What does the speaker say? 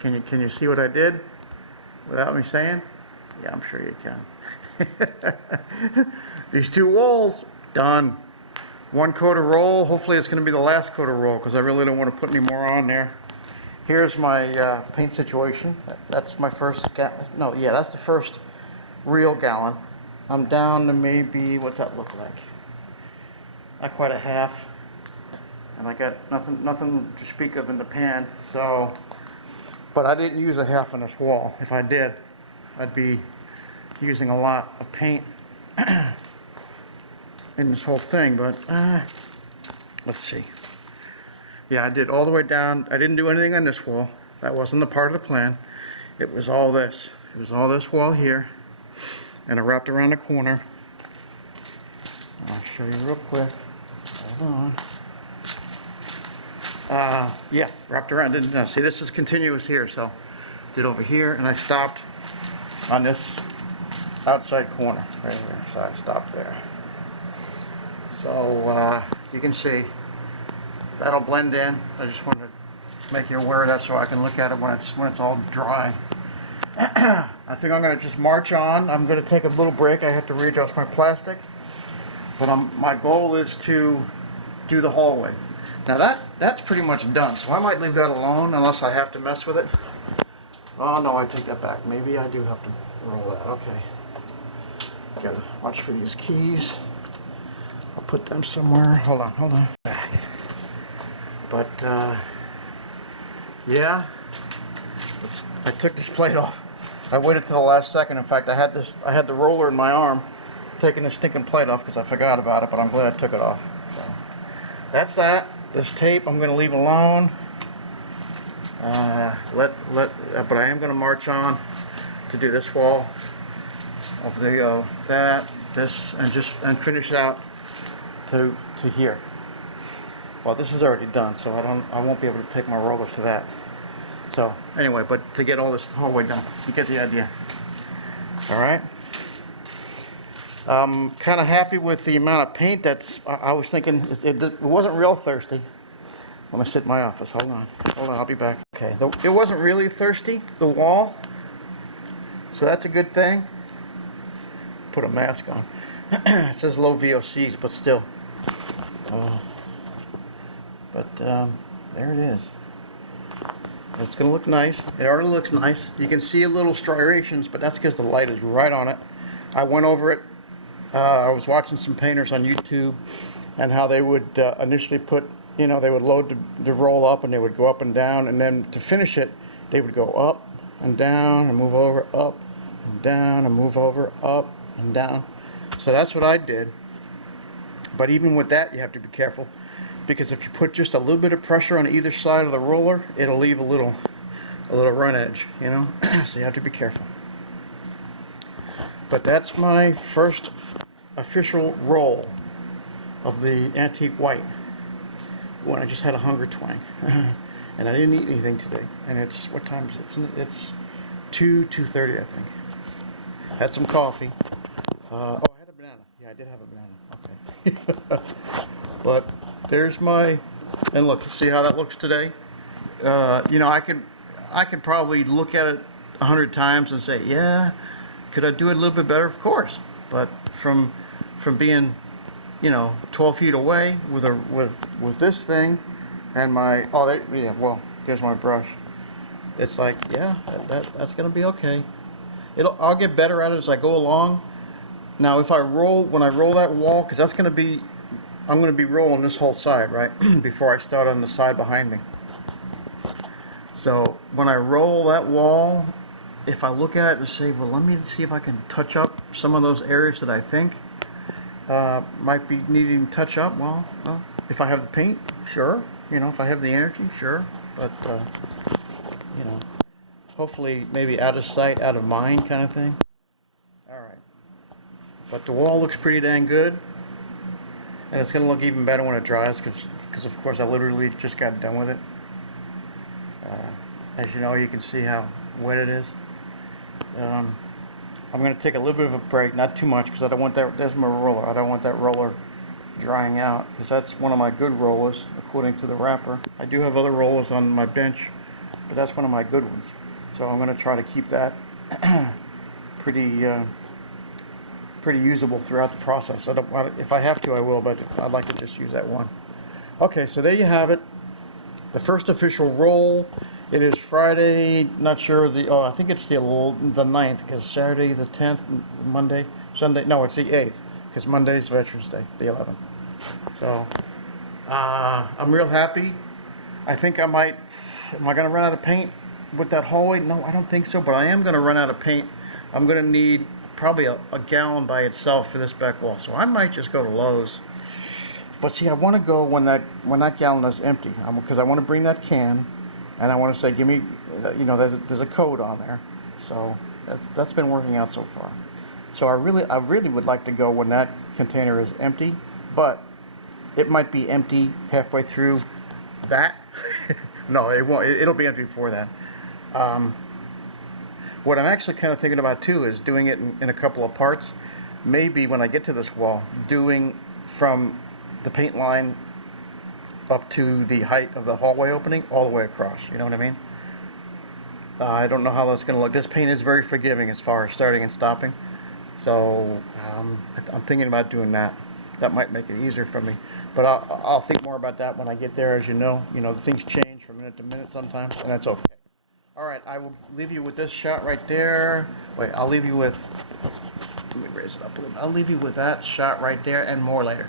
Can you see what I did without me saying? Yeah, I'm sure you can. These two walls, done. One coat of roll. Hopefully it's going to be the last coat of roll because I really don't want to put any more on there. Here's my paint situation. That's my first no, yeah, that's the first real gallon. I'm down to maybe, what's that look like? Not quite a half. And I got nothing to speak of in the pan, so, but I didn't use a half on this wall. If I did, I'd be using a lot of paint in this whole thing, but let's see. Yeah, I did all the way down. I didn't do anything on this wall. That wasn't the part of the plan. It was all this. It was all this wall here, and I wrapped around the corner. I'll show you real quick. Hold on. Yeah, wrapped around. Didn't see, this is continuous here, so did over here, and I stopped on this outside corner right here. So I stopped there. So you can see that'll blend in. I just wanted to make you aware of that so I can look at it when it's all dry. I think I'm going to just march on. I'm going to take a little break. I have to readjust my plastic, but my goal is to do the hallway. Now that's pretty much done, so I might leave that alone unless I have to mess with it. Oh no, I take that back. Maybe I do have to roll that. Okay. Gotta watch for these keys. I'll put them somewhere. Hold on. Back. But yeah, I took this plate off. I waited till the last second. In fact, I had the roller in my arm, taking the stinking plate off because I forgot about it. But I'm glad I took it off. So that's that. This tape I'm going to leave alone. But I am going to march on to do this wall of the this, and finish out to here. Well, this is already done, so I won't be able to take my rollers to that. So anyway, but to get all this hallway done, you get the idea. All right. I'm kind of happy with the amount of paint I was thinking it wasn't real thirsty. I'm gonna sit in my office. Hold on, I'll be back. Okay, it wasn't really thirsty, the wall, so that's a good thing. Put a mask on. It says low VOCs, but still. There it is. It's gonna look nice. It already looks nice. You can see a little striations, but that's because the light is right on it. I went over it. I was watching some painters on YouTube and how they would initially put, they would load the roll up and they would go up and down, and then to finish it, they would go up and down and move over, up and down and move over, up and down. So that's what I did. But even with that, you have to be careful, because if you put just a little bit of pressure on either side of the roller, it'll leave a little run edge, so you have to be careful. But that's my first official roll of the antique white when I just had a hunger twang. And I didn't eat anything today. And it's, what time is it? It's 2:30, I think. Had some coffee. Oh, I had a banana. Yeah, I did have a banana. Okay. But there's and look, see how that looks today? I could probably look at it 100 times and say, yeah, could I do it a little bit better? Of course. But from being, 12 feet away with this thing and there's my brush. It's like, yeah, that's gonna be okay. I'll get better at it as I go along. Now, when I roll that wall, because I'm gonna be rolling this whole side, right, before I start on the side behind me. So when I roll that wall, if I look at it and say, well, let me see if I can touch up some of those areas that I think might be needing touch up, well, if I have the paint, sure. If I have the energy, sure. But, hopefully maybe out of sight, out of mind kind of thing. All right. But the wall looks pretty dang good. And it's going to look even better when it dries, because of course I literally just got done with it. As you know, you can see how wet it is. I'm going to take a little bit of a break, not too much, because I don't want that. There's my roller. I don't want that roller drying out, because that's one of my good rollers according to the wrapper. I do have other rollers on my bench but that's one of my good ones. So I'm going to try to keep that pretty pretty usable throughout the process. I don't want, if I have to, I will, but I'd like to just use that one. Okay, so there you have it. The first official roll. It is Friday. Not sure I think it's the 9th, because Saturday the 10th, Monday, Sunday. No, it's the 8th, because Monday is Veterans Day, the 11th. So I'm real happy. I think I might. Am I going to run out of paint with that hallway? No, I don't think so. But I am going to run out of paint. I'm going to need probably a gallon by itself for this back wall. So I might just go to Lowe's. But see, I want to go when that gallon is empty, because I want to bring that can, and I want to say, give me, there's a code on there. So that's been working out so far. So I really would like to go when that container is empty, but it might be empty halfway through that. No, it won't. It'll be empty before that. What I'm actually kind of thinking about too is doing it in a couple of parts. Maybe when I get to this wall, doing from the paint line up to the height of the hallway opening, all the way across. You know what I mean? I don't know how that's going to look. This paint is very forgiving as far as starting and stopping. So I'm thinking about doing that. That might make it easier for me. But I'll think more about that when I get there. As you know, things change from minute to minute sometimes, and that's okay. All right, I will leave you with this shot right there. Wait, I'll leave you with, let me raise it up a little bit. I'll leave you with that shot right there and more later.